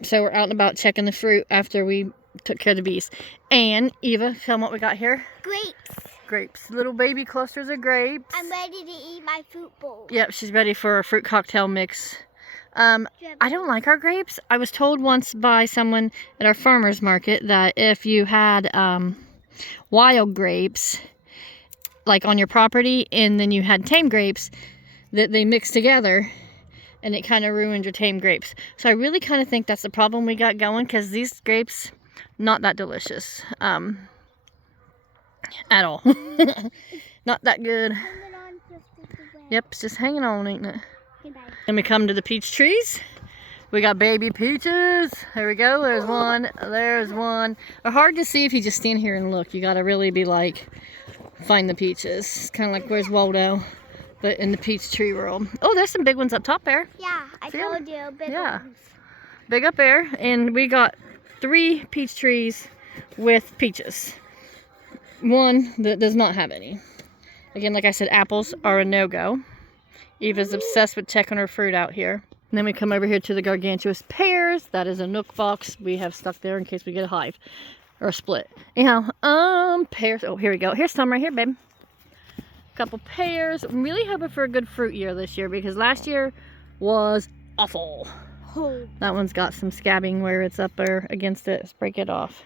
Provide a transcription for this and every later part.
So we're out and about checking the fruit after we took care of the bees. And Eva, tell them what we got here. Grapes. Grapes. Little baby clusters of grapes. I'm ready to eat my fruit bowl. Yep, she's ready for a fruit cocktail mix. I don't like our grapes. I was told once by someone at our farmer's market that if you had wild grapes, like on your property, and then you had tame grapes, that they mix together and it kind of ruined your tame grapes. So I really kind of think that's the problem we got going, because these grapes, not that delicious at all. Not that good. Yep, it's just hanging on, ain't it? Then we come to the peach trees. We got baby peaches. There we go. There's one. There's one. They're hard to see if you just stand here and look. You got to really be like, find the peaches. It's kind of like, where's Waldo? But in the peach tree world. Oh, there's some big ones up top there. Yeah, I told you, big ones. Big up there. And we got 3 peach trees with peaches. One that does not have any. Again, like I said, apples are a no-go. Eva's obsessed with checking her fruit out here. And then we come over here to the gargantuous pears. That is a nook box we have stuck there in case we get a hive or a split. Anyhow, pears. Oh, here we go. Here's some right here, babe. Couple pears. I'm really hoping for a good fruit year this year, because last year was awful. Oh. That one's got some scabbing where it's up there against it. Let's break it off.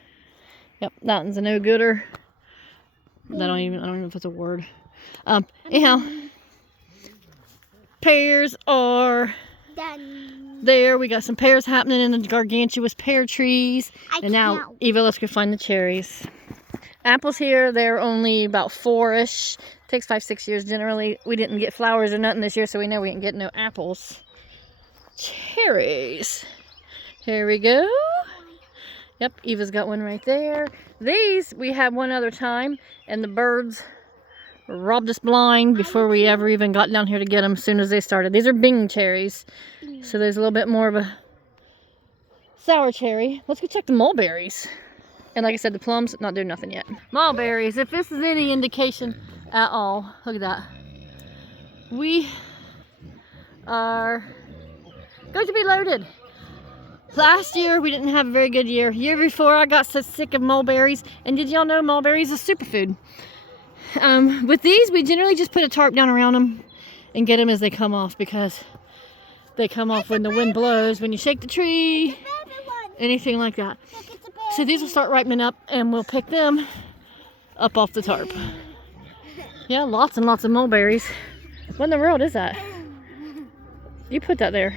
Yep, that one's a no-gooder. I don't know if it's a word. Anyhow, pears are done. There. We got some pears happening in the gargantuous pear trees. And now, Eva, let's go find the cherries. Apples here, they're only about 4-ish. Takes 5-6 years generally. We didn't get flowers or nothing this year, so we know we didn't get no apples. Cherries. Here we go. Yep, Eva's got one right there. These we had one other time, and the birds robbed us blind before we ever even got down here to get them as soon as they started. These are Bing cherries, so there's a little bit more of a sour cherry. Let's go check the mulberries. And like I said, the plums, not doing nothing yet. Mulberries, if this is any indication at all, look at that. We are going to be loaded. Last year, we didn't have a very good year. Year before, I got so sick of mulberries. And did y'all know mulberries is a superfood? With these, we generally just put a tarp down around them and get them as they come off, because they come off when the wind blows, when you shake the tree, anything like that. So these will start ripening up, and we'll pick them up off the tarp. Yeah, lots and lots of mulberries. What in the world is that? You put that there.